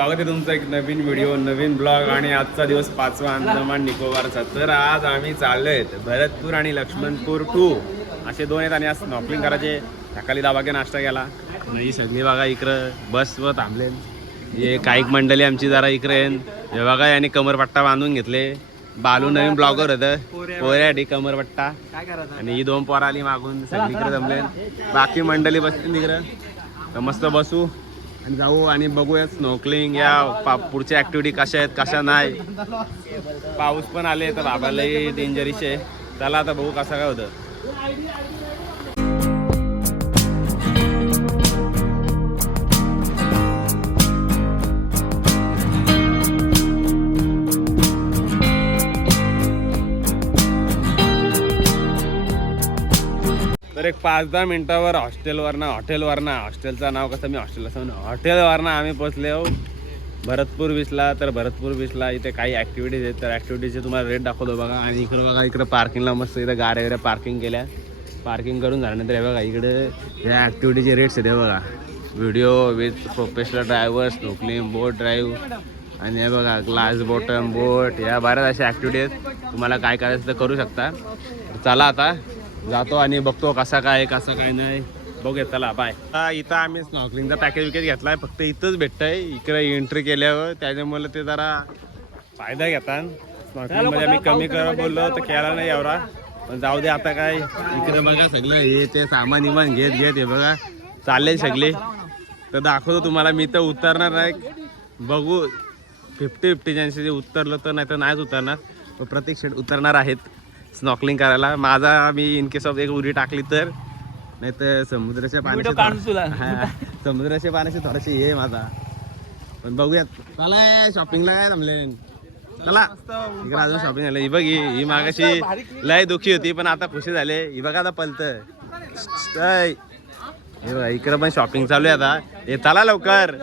स्वागत आहे तुमचं एक नवीन व्हिडिओ, नवीन ब्लॉग आणि आजचा दिवस 5वा अंदमान निकोबारचा। तर आज आम्ही चाललोय भरतपूर आणि लक्ष्मणपूर 2 असे दोन आहेत आणि आज स्नॉर्कलिंग करायचे। सकाळी 10 वाजता नाश्ता केला। ही सगळी बघा इकडं बसवर थांबले। हे काही मंडळी आमची जरा इकडे हे बघा यांनी कमरपट्टा बांधून घेतले। बालू नवीन ब्लॉगर होतं पोऱ्यासाठी कमरपट्टा आणि ही दोन पोरं आली मागून सगळी इकडे जमले। बाकी मंडळी बसतील तिकडं तर मस्त बसू आणि जाऊ आणि बघूया स्नॉर्कलिंग या पुढच्या ऍक्टिव्हिटी कशा आहेत कशा नाही। पाऊस पण आले तर बाबालाही डेंजरिश आहे। चला आता बघू कसं काय होतं। तर एक 5-10 मिनिटावर हॉस्टेलचं नाव कसं मी हॉस्टेलला सांगू हॉटेलवरनं आम्ही पोचले हो भरतपूर बीचला। तर भरतपूर बीचला इथे काही ॲक्टिव्हिटीज आहेत तर ॲक्टिव्हिटीचे तुम्हाला रेट दाखवतो बघा। आणि इकडं बघा इकडं पार्किंगला मस्त इथं गाड्या वगैरे पार्किंग केल्या। पार्किंग करून झाल्यानंतर हे बघा इकडे या ॲक्टिव्हिटीचे रेट्स आहेत हे बघा। Video with professional driver, snorkelling, boat drive आणि हे बघा ग्लास बॉटम बोट या बऱ्याच अशा ॲक्टिव्हिटी आहेत। तुम्हाला काय करायचं तर करू शकता। चला आता जातो आणि बघतो कसा काय नाही बघूया। चला बाय। इथं आम्ही स्नॉर्कलिंगचा पॅकेज घेतलाय फक्त इथंच भेटतंय इकडे एंट्री केल्यावर त्याच्यामुळे ते जरा फायदा घेतात। स्नॉर्कलिंगमध्ये आम्ही कमी करा बोललो तर केला नाही एवढा पण जाऊ दे आता काय। इकडे बघा सगळं हे ते सामान इमान घेत हे बघा चालले सगळे तर दाखवतो तुम्हाला। मी तर उतरणार नाही बघू 50-50 चान्सेस उतरलं तर नाही तर नाहीच उतरणार। प्रत्येक शेट उतरणार आहेत स्नॉर्कलिंग करायला। माझा मी इन केस ऑफ एक उडी टाकली तर नाही तर समुद्राच्या पाण्याशी थोडेसे हे माझा पण बघूयात। चला शॉपिंगला काय थांबले चला इकडे अजून शॉपिंग झालं। ही बघ ही मागाशी लय दुखी होती पण आता खुशी झाले। ही बघा आता पलतं हे बघा इकडं पण शॉपिंग चालू आहे आता। हे चला लवकर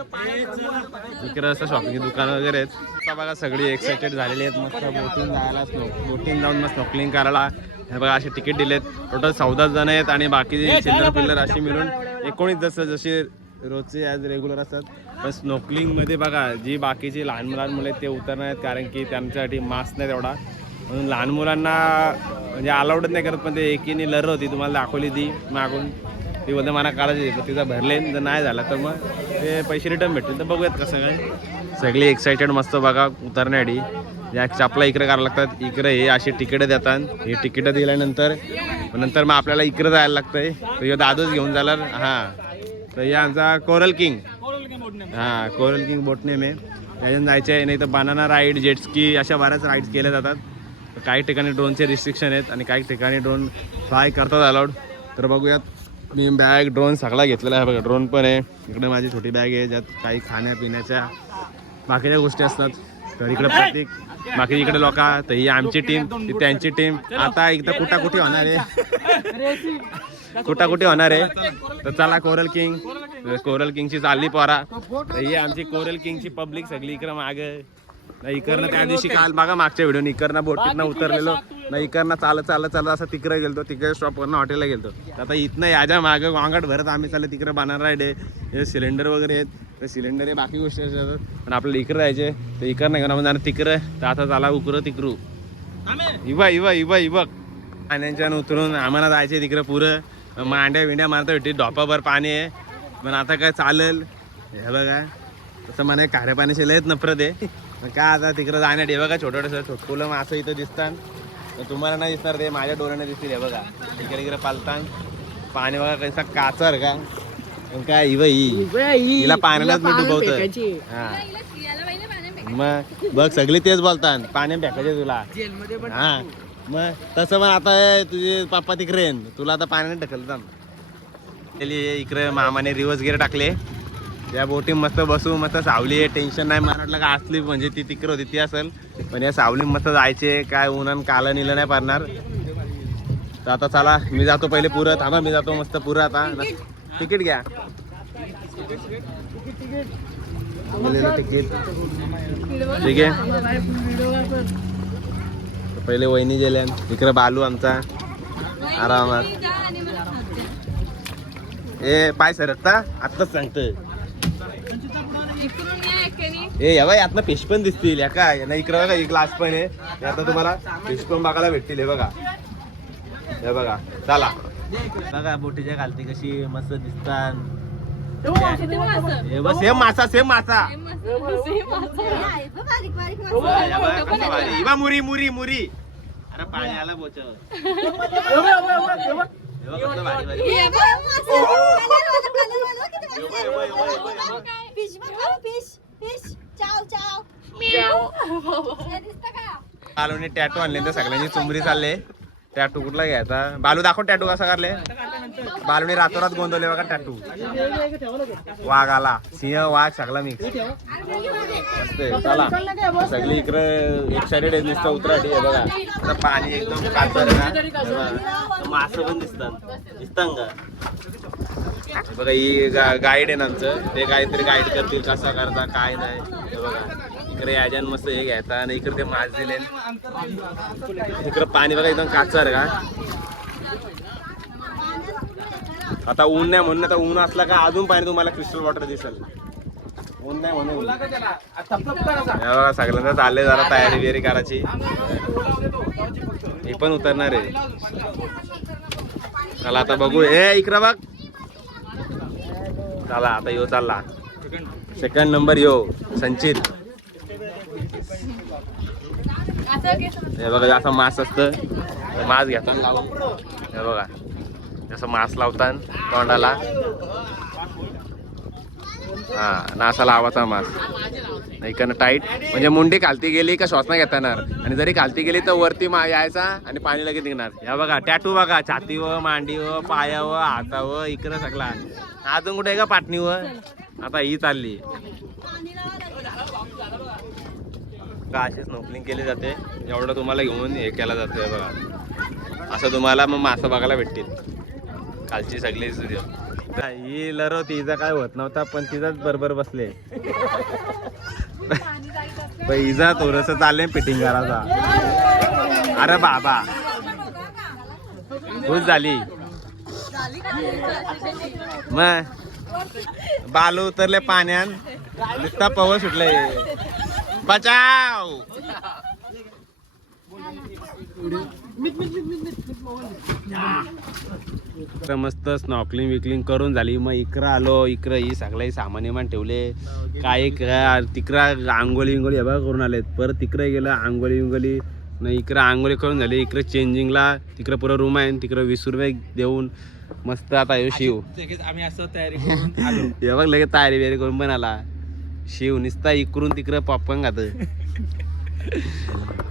इकडं असं शॉपिंग दुकान वगैरे आहेत। आता बघा सगळी एक्साइटेड झालेली आहेत मस्त बोटिंग जायला बोटिंग जाऊन मस्त स्नॉर्कलिंग करायला। हे बघा असे तिकीट दिलेत टोटल 14 जण आहेत आणि बाकीचे चिल्लर पिल्लर अशी मिळून 19 जसे रोजचे ॲज रेग्युलर असतात। पण स्नॉर्कलिंगमध्ये बघा जी बाकीची लहान मुले ते उतरणार आहेत कारण की त्यांच्यासाठी मास्क नाही तेवढा म्हणून लहान मुलांना म्हणजे अलाउडच नाही करत। पण ते एकीने लर होती तुम्हाला दाखवली ती मागून ती बोलते मला काढायची तिचा भरले जर नाही झाला तर मग ते पैसे रिटर्न भेटतील। तर बघूयात कसं काय सगळी एक्साइटेड मस्त बघा उतरण्यासाठी। या आपला इकडे करावं लागतात इकडे हे अशी तिकीटं देतात। हे तिकीटं दिल्यानंतर मग आपल्याला इकडे जायला लागतंय तर हे दादूच घेऊन जाणार। हां तर हे आमचा कोरल किंग कोरल किंग बोट नेम आहे त्याच्यानं जायचं आहे। नाही तर बनाना राईड जेटस्की अशा बऱ्याच राईड्स केल्या जातात। तर काही ठिकाणी ड्रोनचे रिस्ट्रिक्शन आहेत आणि काही ठिकाणी ड्रोन फ्लाय करतात अलाउड। तर बघूयात मी बॅग ड्रोन सगळा घेतलेला आहे बघा। ड्रोन पण आहे इकडे माझी छोटी बॅग आहे ज्यात काही खाण्यापिण्याच्या बाकीच्या गोष्टी असतात। तर इकडे प्रत्येक बाकी इकडे लोक तर ही आमची टीम ती त्यांची टीम। आता एकदा कुटाकुटी होणार आहे तर चला कोरल किंगची चालली पोरा। तर ही आमची कोरल किंगची पब्लिक सगळी इकडं मागं इकडनं त्या दिवशी काल बघा मागच्या व्हिडिओ इकडनं बोटीतनं उतरलेलो नाही इकडनं चालत असं तिकडे गेलतो तिकडे स्टॉपवरनं हॉटेलला गेलतो। आता इथनं याच्या मागं वांगट भरत आम्ही चाललं तिकडे बनाना राईड आहे हे सिलेंडर वगैरे आहेत तर सिलेंडर हे बाकी गोष्टी असतात पण आपल्याला इकडे जायचे तर इकडं नाही घेऊन आपण जाणार तिकडं। तर आता चाला उकरं तिकरू इवा पाण्याच्या उतरून आम्हाला जायचे तिकडं पुरं मांड्या विंड्या मारता भेटी ढोपाभर पाणी आहे पण आता काय चालेल। हे बघा तसं मला खाऱ्या पाण्याची लयच नफरत आहे काय आता तिकडं जाण्यात। हे बघा छोटं छोटकुलं मासं इथं दिसतात तर तुम्हाला नाही दिसणार ते माझ्या डोळ्याने दिसतील। हे बघा इकडे पालतान पाणी बघा कसं काचर का काय हिला पाण्यालाच मी डुबवतं। हा मग बघ सगळी तेच बोलतात पाण्यात फेकायचे तुला। हा मग तसं पण आता तुझे पप्पा तिकडे येईन तुला आता पाण्याने ढकलतात। इकडे मामाने रिवर्स गिअर टाकले या बोटिंग मस्त बसू मस्त सावली आहे टेन्शन नाही। मला वाटलं का असली म्हणजे ती तिकडे होती ती असेल पण या सावली मस्त जायचे काय उन्हान कालं निलं नाही पडणार। तर आता चला मी जातो पहिले पुरं थांबा मी जातो मस्त पुरं आता तिकीट घ्या तिकीट ठीक आहे। पहिले वहिनी गेल्या इकडे बालू आमचा आरामात ए पाय सरकता आत्ताच सांगतोय ए या बाई आतनं फिश पण दिसतील या काय ना इकडे बघा एक ग्लास पण आहे आता तुम्हाला फिश पण बघायला भेटतील हे बघा हे बघा चला बघा बोटीच्या खालती कशी मस्त दिसतात हे बस सेम मासा इवा मुरी मुरी मुरी अरे पाणी आला बोच बालूने टॅटू आणले तर सगळ्यांची चुंबरी चालले टॅटू कुठला घ्यायचा बालू दाखव टॅटू कसा करले बालूने रातोरात गोंदवले बघा टॅटू वाघ आला सिंह वाघ सगळा मिक्स मस्त चला सगळी इकडे एक्साइटेड आहे नुसतं उतराटी आहे बघा आता पाणी एकदम काचर ना मासं पण दिसतात का बघा ही गाईड आहे ना आमचं ते काहीतरी गाईड करतील कसा करता काय नाही हे बघा इकडे याजन मस्त हे घ्यायचा आणि इकडे ते मास दिले इकडे पाणी बघा एकदम काचर का आता ऊन नाही म्हणून आता ऊन असला का अजून पाणी तुम्हाला क्रिस्टल वॉटर दिसेल ऊन नाही म्हणून बघा सगळ्यांना चालले जरा तयारी बियारी करायची हे पण उतरणार आहे चला आता बघू ए इकडे बघ चला आता यो चालला सेकंड नंबर यो संचित हे बघा असं मास असतं मास घेतात हे बघा जसं मास लावतात तोंडाला हा नासा लावाचा मास इकडनं टाईट म्हणजे मुंडी खालती गेली का श्वास नाही घेता येणार आणि जरी खालती गेली तर वरती यायचा आणि पाणी लगेच निघणार या बघा टॅटू बघा छातीवर मांडीवर पायावर हातावर इकडं सगळा अजून कुठे आहे का पाटणीवर आता ही चालली का अशी स्नोकलिंग केली जाते एवढं तुम्हाला घेऊन हे केलं जातं बघा असं तुम्हाला मग मासं बघायला भेटतील कालची सगळी ही लरवती हिचा काय होत नव्हता पण तिचाच बरोबर बसले हिचा थोडस चालले फिटिंग करायचा अरे बाबा खुश झाली मग बालू उतरले पाण्यात नुसता पवळ सुटले बचाव मस्त स्नॉकलिंग विकलिंग करून झाली मग इकडं आलो इकडं ही सगळी सामान इमान ठेवले काय तिकडं आंघोळी विंगोळी बघा करून आलेत परत तिकडे गेलं आंघोळी विंगोळी नाही इकडं आंघोळी करून झाली इकडे चेंजिंगला तिकडं पुरं रूम आहे तिकडं 20 रुपये देऊन मस्त आता येऊ शिव आम्ही असं तयारी करून आलो हे बघ लगेच तयारी बियारी करून पण आला शिव निसता इकडून तिकडं पॉपकॉर्न खात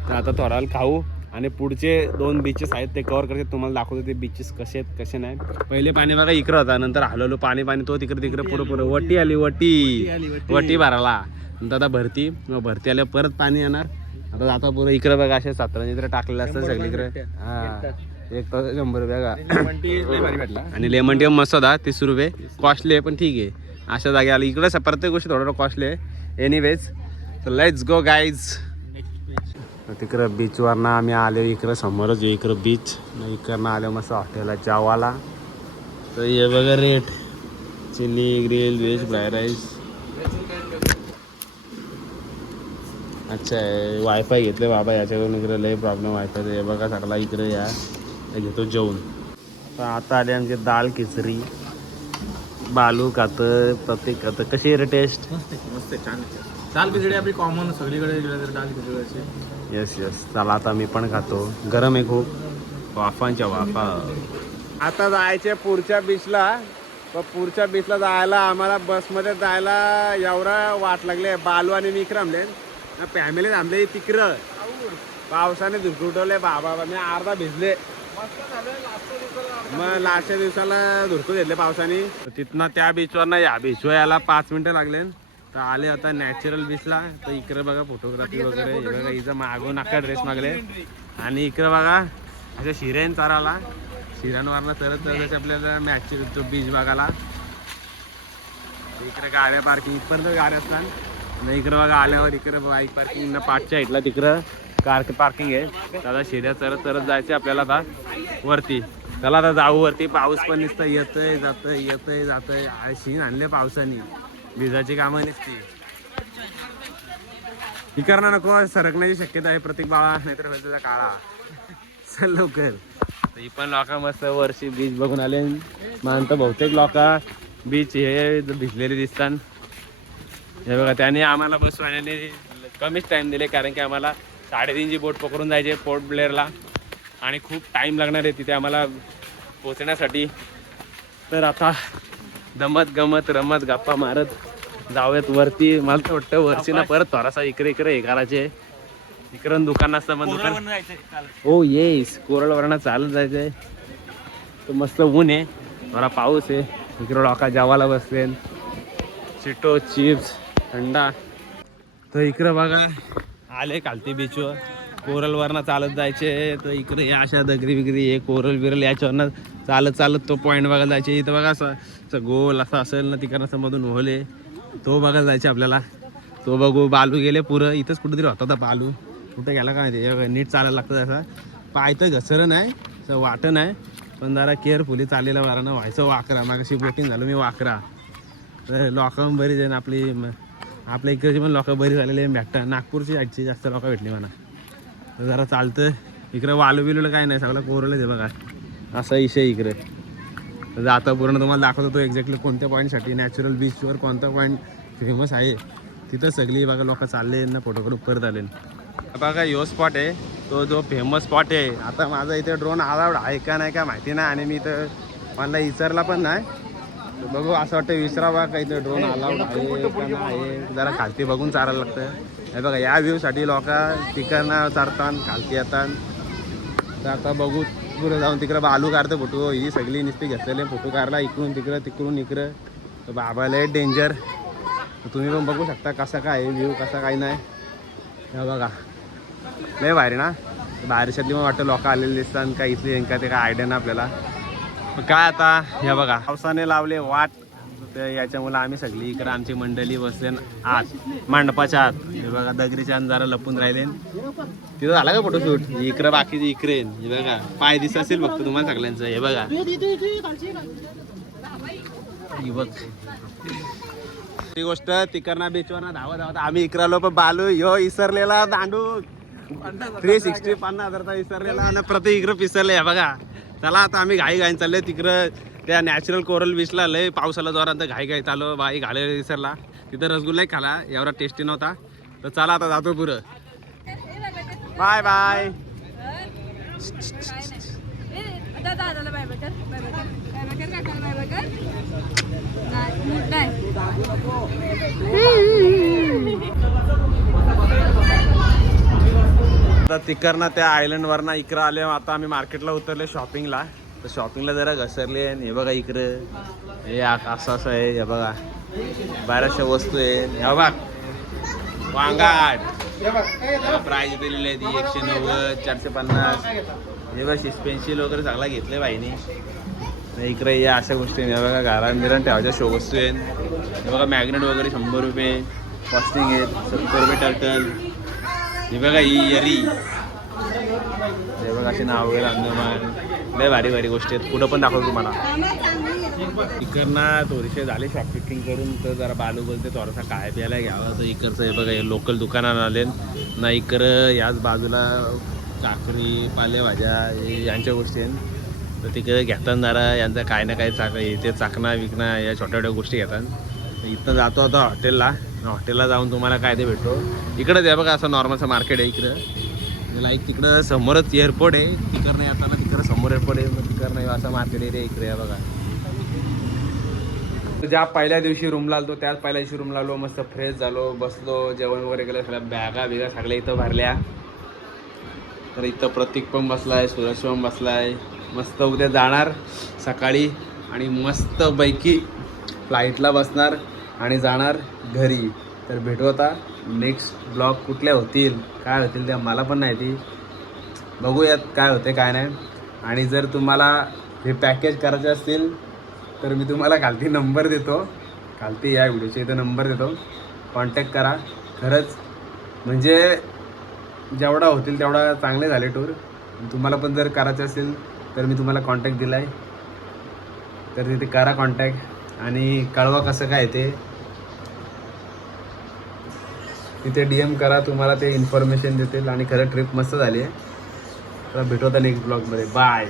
तर आता थोडा खाऊ आणि पुढचे 2 बीचेस आहेत ते कव्हर करते तुम्हाला दाखवतो ते बीचेस कसे आहेत कसे नाही पहिले पाणी बघा इकडं होता नंतर हलवलो पाणी तो तिकडे पुरं वटी आली वटी भराला नंतर आता भरती मग भरती आल्या परत पाणी येणार आता जाता पुरं इकडे बघा असे 17 इकडे टाकलेलं असतं सगळीकडे हा 1 तास 100 रुपये का आणि लेमन टी मस्त होता 30 रुपये कॉस्टली आहे पण ठीक आहे अशा जागे आली इकडे प्रत्येक गोष्टी थोडं कॉस्टली आहे anyways so let's go guys तिकडं बीचवरनं आम्ही आलो इकडं समोरच इकडं बीच इकडनं आलो मस्त हॉटेलला जेवायला तर हे बघा rate chilli grill veg fry rice अच्छा वायफाय घेतले बाबा याच्याकडून इकडे लय प्रॉब्लेम वायफाय हे बघा सगळा इकडे या घेतो जेवण तर आता आले आमची दाल खिचडी बालू खातं प्रत्येक खातं कशी आहे रे टेस्ट मस्त छान दाल खिचडी आपली कॉमन सगळीकडे गेलं तर दाल खिचडी यस चला आता मी पण खातो गरम आहे खूप वाफांच्या वाफा आता जायचे पुढच्या बीचला जायला आम्हाला बसमध्ये जायला एवढा वाट लागले बालू आणि मी थांबले फॅमिली थांबले तिकडं पावसाने धुरकुटवले बाबा मी अर्धा भिजले मग लास्टच्या दिवसाला धुरकू घेतले पावसाने तिथनं त्या बीचवर या बीचवर यायला 5 मिनिटं लागले तर आले आता नॅचरल बीचला तर इकडे बघा फोटोग्राफी वगैरे बघा हिचा मागून अख्खा ड्रेस मागले आणि इकडे बघा अशा शिऱ्यान चाराला शिऱ्यांवरनं तरच आपल्याला मॅच तो बीच बघायला इकडे गाड्या पार्किंग इथपर्यंत गाड्या असतात आणि इकडे बघा आल्यावर इकडे बाईक पार्किंग पाठच्या साईडला तिकडं कार पार्किंग आहे दादा शिऱ्या चरत जायचे आपल्याला आता वरती चला आता जाऊ वरती पाऊस पण नुसतं येतंय जातंय शीन आणले पावसाने भिजाची कामं नसती इकडनं नको सरकण्याची शक्यता आहे प्रत्येक बाळा, नाहीतर होईल त्याचा काळा. चल लवकर. ही पण लोका मस्त वर्षी बीच बघून आले. मानतं बहुतेक लोका बीच हे भिजलेले दिसतात. हे बघा त्याने आम्हाला बसवायने कमीच टाईम दिले, कारण की आम्हाला 3:30ची बोट पकडून जायचे पोर्ट ब्लेअरला आणि खूप टाईम लागणार आहे तिथे आम्हाला पोचण्यासाठी. तर आता दमत गमत रमत गप्पा मारत जाऊयात वरती. मला तर वाटतं वरची ना परत थोडासा इकडे हे करायचे. इकडून दुकान असतं मग दुकान. हो येस, कोरलवरनं चालत जायचंय. तर मस्त ऊन आहे, थोडा पाऊस आहे. इकडं लोका जेवायला बसले, चिटो चिप्स थंडा. तर इकडं बघा आले खालती बीचवर, कोरलवरनं चालत जायचे. तर इकडे या अशा दगरी बिगरी हे कोरल बिरल याच्यावरनं चालत चालत तो पॉईंट बघायला जायचे. इथं बघा असं गोल असं असेल ना, तिकडनं असं मधून होले तो बघायला जायचे आपल्याला. तो बघू. बालू गेले पुरं. इथंच कुठेतरी होता होता बालू, कुठं गेला काय ते. नीट चालायला लागतं असं. पाय तर घसरं नाही, असं वाटं नाही, पण जरा केअरफुली चाललेलं वारानं व्हायचं वाकरा. मागाशी बोटिंग झालं मी वाकरा. तर लोकं बरीच आहे ना आपल्या इकडची पण लोकं बरी झालेली आहे भेटतात. नागपूरची साईडची जास्त लोकं भेटली म्हणा. तर जरा चालतं. इकडं वालू बिलूला काय नाही, सगळं कोरलंच आहे बघा. असा विषय इकडे. तर आता पूर्ण तुम्हाला दाखवतो तो एक्झॅक्टली कोणत्या पॉईंटसाठी, नॅचरल बीचवर कोणता पॉईंट फेमस आहे. तिथं सगळी बघा लोक चालले ना, फोटो काढून परत आले. बघा यो स्पॉट आहे तो जो फेमस स्पॉट आहे. आता माझा इथे ड्रोन अलाउड आहे का नाही का माहिती नाही, आणि मी इथं मला विचारला पण नाही. तर बघू असं वाटतं विचारावा का इथं ड्रोन अलाउड आहे का नाही. जरा खालती बघून चालायला लागतं. हे बघा या व्ह्यूसाठी लोक तिकडनं चालतात खालती येतात. तर आता बघू पुढे जाऊन तिकडं बालू काढतं फोटो. ही सगळी नुसती घेतलेले फोटो काढला इकडून तिकडं तिकडून इकडं. तर बाबाला डेंजर. तुम्ही पण बघू शकता कसा काय व्ह्यू, कसा काय नाही. हे बघा लय भारी ना. बाहेरच्यातली मग वाटतं लोक आलेले दिसतात का इथली का ते काय आयडिया ना आपल्याला. काय आता हे बघा पावसाने लावले वाट. तर याच्यामुळे आम्ही सगळी इकडं आमची मंडळी बसले आत मंडपाच्या आत. हे बघा दगरीच्या जरा लपून राहिले. तिथं झाला का फोटोशूट. इकडं बाकीचे इकडे हे बघा पाय दिसत असेल फक्त तुम्हाला सगळ्यांचं. हे बघा ही बघ ती गोष्ट. तिकडनं बीचवर ना धावत धावत आम्ही इकडं पण बालू ह्यो इसरलेला दांडू 360 50,000चा इसरलेला आणि प्रत्येक इकडं पिसरले. बघा चला आता आम्ही घाई चालले तिकडं त्या नॅचरल कोरल बीचला. लय पावसाला जोरात घाई चालू. बाई घाले विसरला. तिथं रसगुल्लाही खाला, एवढा टेस्टी नव्हता. तर चला आता जातो पुरं. Bye bye. आता तिकडनं त्या आयलंडवरनं इकडं आले. आता आम्ही मार्केटला उतरले शॉपिंगला. तर शॉपिंगला जरा घसरले. हे बघा इकडं हे असं असं आहे. हे बघा बऱ्याचशा वस्तू आहे. हे बघा वांगाट प्राईज दिलेली आहे ती 190 450. हे बघ पेन्सिल वगैरे चांगला घेतले बाईने. इकडे या अशा गोष्टी हे बघा घारण बिरण ठेवायच्या शो वस्तू आहेत. हे बघा मॅग्नेट वगैरे 100 रुपये कॉस्टिंग आहेत. 70 रुपये टर्टल. हे बघा ही यरी. हे बघा अशी नाव वगैरे अंदमान. लय भारी भारी गोष्टी आहेत. पुढं पण दाखवतो तुम्हाला. इकडनं थोडीशी झाली शॉपिंग करून. तर जरा बालू बोलते थोडासा काय प्यायला घ्यावं. तर इकडचं हे बघा हे लोकल दुकानात आले ना. इकडं याच बाजूला काकरी पालेभाज्या यांच्या गोष्टी आहेत. तर तिकडे घेताना जरा यांचा काय ना काय ते चाकणा विकणं या छोट्या छोट्या गोष्टी घेतात. तर इथं जातो आता हॉटेलला जाऊन तुम्हाला काय ते भेटतो. इकडंच आहे बघा असं नॉर्मलचं मार्केट आहे इकडं. लाईक तिकडं समोरच एअरपोर्ट आहे. तिकडं नाही आता ना तिकडं समोर एअरपोर्ट आहे. मग तिकडं नाही असं मार्केट एरिया इकडे आहे बघा. ज्या पहिल्या दिवशी रूमला आलो त्याच पहिल्या दिवशी रूमला आलो. मस्त फ्रेश झालो, बसलो, जेवण वगैरे केलं. सगळ्या बॅगा सगळ्या इथं भरल्या. तर इथं प्रतीक पण बसलाय, सूरज पण बसलाय. मस्त उद्या जाणार सकाळी आणि मस्तपैकी फ्लाईटला बसणार आणि जाणार घरी. तर भेटू आता नेक्स्ट ब्लॉग. कुठल्या होतील काय होतील त्या मला पण नाही ती. बघूयात काय होते काय नाही. आणि जर तुम्हाला हे पॅकेज करायचे असतील तर मी तुम्हाला खालती नंबर देतो. खालती या व्हिडिओच्या इथं नंबर देतो. कॉन्टॅक्ट करा. खरंच म्हणजे जेवढा होतील तेवढा चांगले झाले टूर. तुम्हाला पण जर करायचं असेल तर मी तुम्हाला कॉन्टॅक्ट दिला आहे. तर तिथे करा कॉन्टॅक्ट आणि कळवा कसं काय ते तिथे DM करा, तुम्हाला ते इन्फॉर्मेशन देतील आणि खरं ट्रिप मस्त झाली आहे. तर भेटू आता नेक्स्ट ब्लॉगमध्ये. बाय.